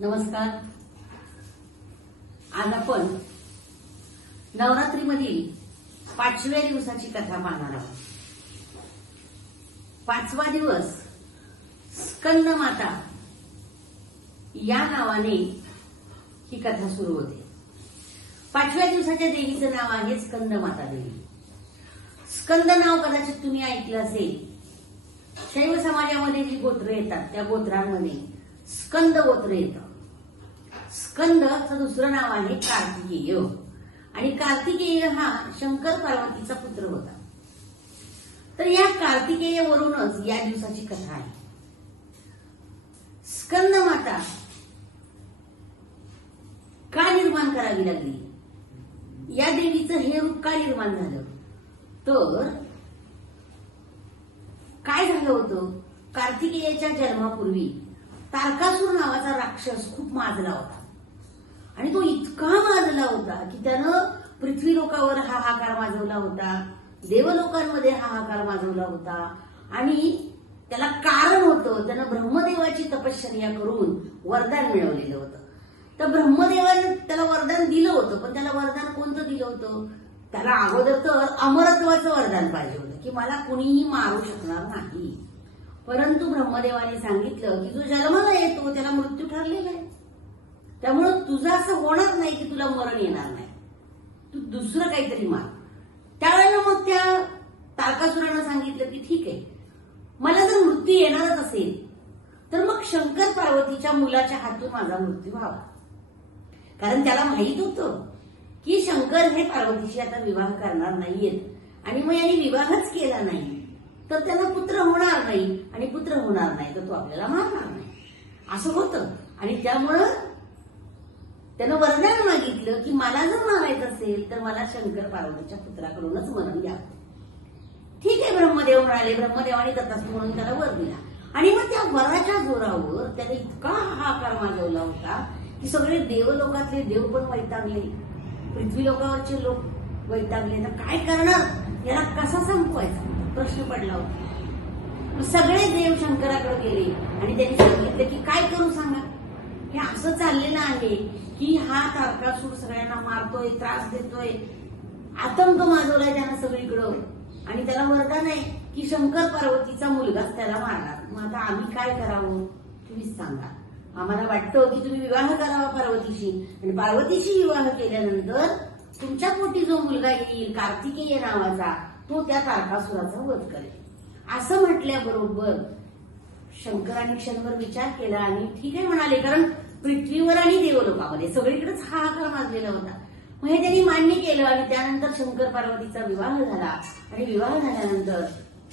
नमस्कार. आज आपण नवरात्रीमधील 5व्या दिवसाची कथा पाहणार आहोत. 5वा दिवस स्कंद माता या नावाने ही कथा सुरू होते. 5व्या दिवसाच्या देवीचं नाव आहे स्कंद माता देवी. स्कंद नाव कदाचित तुम्ही ऐकलं असेल. शैव समाजामध्ये जी गोत्र येतात त्या गोत्रांमध्ये स्कंद गोत्र येतं. स्कंदचं दुसरं नाव आहे कार्तिकेय आणि कार्तिकेय हा शंकर पार्वतीचा पुत्र होता. तर या कार्तिकेय वरूनच या दिवसाची कथा आहे. स्कंद माता का निर्माण करावी लागली, या देवीचं हे रूप का निर्माण झालं, तर काय झालं होतं, कार्तिकेयाच्या जन्मापूर्वी तारकासूर नावाचा राक्षस खूप माजला होता आणि तो इतका माजला होता की त्यानं पृथ्वी लोकावर हाहाकार माजवला होता, देवलोकांमध्ये हाहाकार माजवला होता आणि त्याला कारण होतं, त्यानं ब्रह्मदेवाची तपश्चर्या करून वरदान मिळवलेलं होतं. तर ब्रह्मदेवाने त्याला वरदान दिलं होतं, पण त्याला वरदान कोणतं दिलं होतं, त्याला अगोदर तर अमरत्वाचं वरदान पाहिजे होतं की मला कुणीही मारू शकणार नाही. परंतु ब्रह्मदेवाने सांगितलं की जो जन्माला येतो त्याला मृत्यू ठरलेला आहे, त्यामुळं तुझं असं होणार नाही की तुला मरण येणार नाही, तू दुसरं काहीतरी मार. त्यावेळेला मग त्या तारकासुरानं सांगितलं की ठीक आहे, मला जर मृत्यू येणारच असेल तर मग शंकर पार्वतीच्या मुलाच्या हातून माझा मृत्यू व्हावा. कारण त्याला माहित होतं की शंकर हे पार्वतीशी आता विवाह करणार नाहीयेत आणि मग यांनी विवाहच केला नाही तर त्यांना पुत्र होणार नाही आणि पुत्र होणार नाही तर तो आपल्याला मारणार नाही, असं होतं. आणि त्यामुळं त्यानं वरदान मागितलं की मला जर मारायचं असेल तर मला शंकर पार्वतीच्या पुत्राकडूनच मरण द्या. ठीक आहे, ब्रह्मदेव म्हणाले. ब्रह्मदेवाने तथास्तु म्हणून त्याला वर दिला आणि मग त्या वराच्या जोरावर त्याने इतका हाहाकार माजवला होता की सगळे देवलोकातले देव पण वैतागले, पृथ्वी लोकावरचे लोक वैतागले. तर काय करणार, याला कसा संपवायचा प्रश्न पडला होता. सगळे देव शंकराकडे गेले आणि त्यांनी सांगितलं की काय करू सांगा, हे असं चाललेलं आहे की हा तारकासूर सगळ्यांना मारतोय, त्रास देतोय, आतंक माजवलाय त्यानं सगळीकडं आणि त्याला वरदान आहे की शंकर पार्वतीचा मुलगाच त्याला मारणार. मग आता आम्ही काय करावं तुम्हीच सांगा. आम्हाला वाटतं की तुम्ही विवाह करावा पार्वतीशी आणि पार्वतीशी विवाह केल्यानंतर तुमच्या पोटी जो मुलगा येईल कार्तिकेय नावाचा तो त्या तारकासुराचा वध करेल. असं म्हटल्याबरोबर शंकराने क्षणभर विचार केला आणि ठीक आहे म्हणाले, कारण पृथ्वीवर आणि देवलोकामध्ये सगळीकडेच हाहाकार माजलेला होता. मग हे त्यांनी मान्य केलं आणि त्यानंतर शंकर पार्वतीचा विवाह झाला आणि विवाह झाल्यानंतर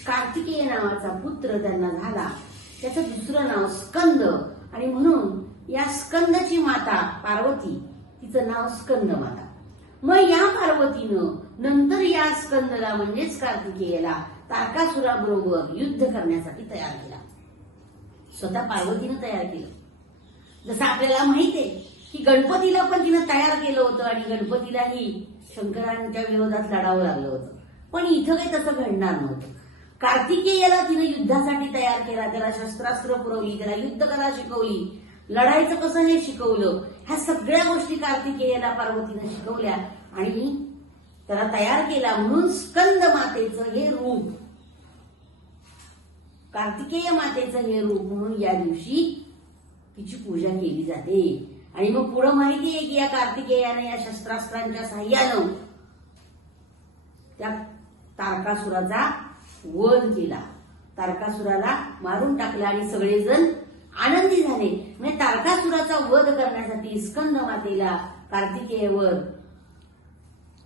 कार्तिकेय नावाचा पुत्र त्यांना झाला. त्याचं दुसरं नाव स्कंद आणि म्हणून या स्कंदची माता पार्वती, तिचं नाव स्कंद माता. मग या पार्वतीनं नंतर या स्कंदला म्हणजेच कार्तिकेयला तारकासुराबरोबर युद्ध करण्यासाठी तयार केला. स्वतः पार्वतीनं तयार केलं. जसं आपल्याला माहिती आहे की गणपतीला पण तिनं तयार केलं होतं आणि गणपतीलाही शंकरांच्या विरोधात लढावं लागलं होतं. पण इथं काही तसं घडणार नव्हतं. कार्तिकेयाला तिनं युद्धासाठी तयार केला, त्याला शस्त्रास्त्र पुरवली, त्याला युद्ध कला शिकवली, लढायचं कसं हे शिकवलं. ह्या सगळ्या गोष्टी कार्तिकेयाला पार्वतीनं शिकवल्या आणि त्याला तयार केला. म्हणून स्कंद मातेचं हे रूप, कार्तिकेय मातेचं हे रूप म्हणून या दिवशी तिची पूजा केली जाते. आणि मग पुढं माहिती आहे की या कार्तिकेयानं या शस्त्रास्त्रांच्या साह्यानं त्या तारकासुराचा वध केला, तारकासुराला मारून टाकला आणि सगळेजण आनंदी झाले. म्हणजे तारकासुराचा वध करण्यासाठी स्कंद मातेला कार्तिकेयवर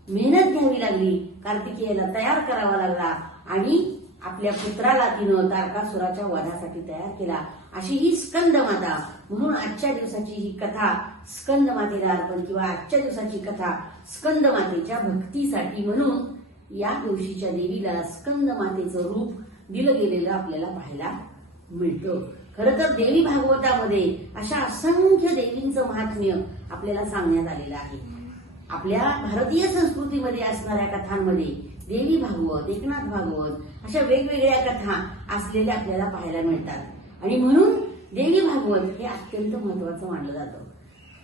मेहनत घ्यावी लागली, कार्तिकेयाला तयार करावा लागला आणि आपल्या पुत्राला तिनं तारकासुराच्या वधासाठी तयार केला. अशी ही स्कंद माता. म्हणून आजच्या दिवसाची ही कथा स्कंद मातेला अर्पण किंवा आजच्या दिवसाची कथा स्कंद मातेच्या भक्तीसाठी म्हणून या दिवशीच्या देवीला स्कंद मातेचं रूप दिलं गेलेलं आपल्याला पाहायला मिळतं. खरं तर देवी भागवतामध्ये अशा असंख्य देवींचं महात्म्य आपल्याला सांगण्यात आलेलं आहे. आपल्या भारतीय संस्कृतीमध्ये असणाऱ्या कथांमध्ये देवी भागवत, एकनाथ भागवत अशा वेगवेगळ्या कथा असलेल्या आपल्याला पाहायला मिळतात. आणि म्हणून देवी भागवत हे अत्यंत महत्वाचं मानलं जातं.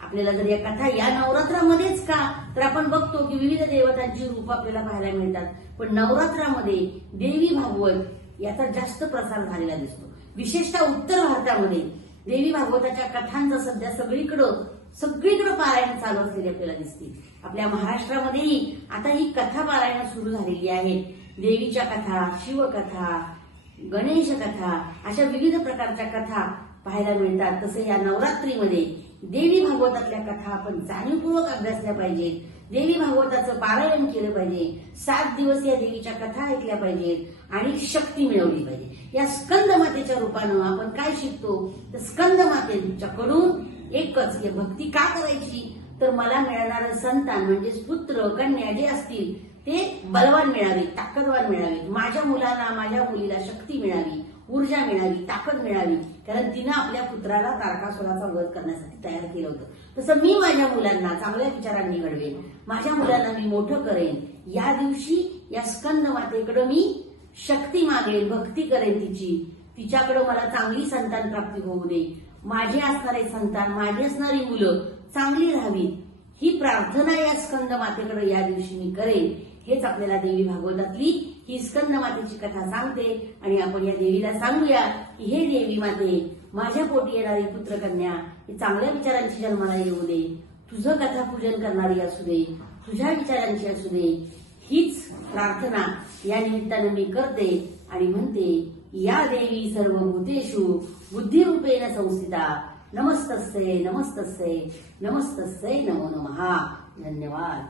आपल्याला जर या कथा या नवरात्रामध्येच का तर आपण बघतो की विविध देवतांची रूप आपल्याला पाहायला मिळतात, पण नवरात्रामध्ये देवी भागवत याचा जास्त प्रसार झालेला दिसतो. विशेषतः उत्तर भारतामध्ये देवी भागवताच्या कथांचं सध्या सगळीकडे पारायण चालू असलेले आपल्याला दिसते. आपल्या महाराष्ट्रामध्येही आता ही कथा पारायण सुरू झालेली आहेत. देवीच्या कथा, शिवकथा, गणेश कथा अशा विविध प्रकारच्या कथा पाहायला मिळतात. तसं या नवरात्रीमध्ये देवी भागवतातल्या कथा आपण जाणीवपूर्वक अभ्यासल्या पाहिजेत. देवी भागवताचं पारायण केलं पाहिजे. 7 दिवस या देवीच्या कथा ऐकल्या पाहिजेत आणि शक्ती मिळवली पाहिजे. या स्कंद मातेच्या रूपानं आपण काय शिकतो तर स्कंद मातेच्याकडून एकच भक्ती का करायची तर मला मिळणारं संतान म्हणजेच पुत्र कन्या जे असतील ते बलवान मिळावे, ताकदवान मिळावे. माझ्या मुलाला, माझ्या मुलीला शक्ती मिळावी, ऊर्जा मिळावी, ताकद मिळावी. कारण तिनं आपल्या पुत्राला तारकासुराचा वध करण्यासाठी तयार केलं होतं. तसं मी माझ्या मुलांना चांगल्या विचारांनी घडवेन, माझ्या मुलांना मी मोठं करेन. या दिवशी या स्कंद मातेकडे मी शक्ती मागेन, भक्ती करेन तिच्याकडे मला चांगली संतान प्राप्ती होऊ दे. माझे असणारे संतान, माझी असणारी मुलं चांगली राहावीत, ही प्रार्थना या स्कंद मातेकडे या दिवशी मी करेन. हेच आपल्याला देवी भागवतातली ही स्कंद मातेची कथा सांगते. आणि आपण या देवीला सांगूया की हे देवी माते, माझ्या पोटी येणारी पुत्रकन्या ही चांगल्या विचारांची जन्माला येऊ दे, तुझं कथा पूजन करणारी असू दे, तुझ्या विचारांची असू दे. हीच प्रार्थना या निमित्तानं मी करते आणि म्हणते, या देवी सर्वभूतेषु बुद्धिरूपेण संस्थिता, नमस्तस्यै नमस्तस्यै नमस्तस्यै नमो नमः. धन्यवाद.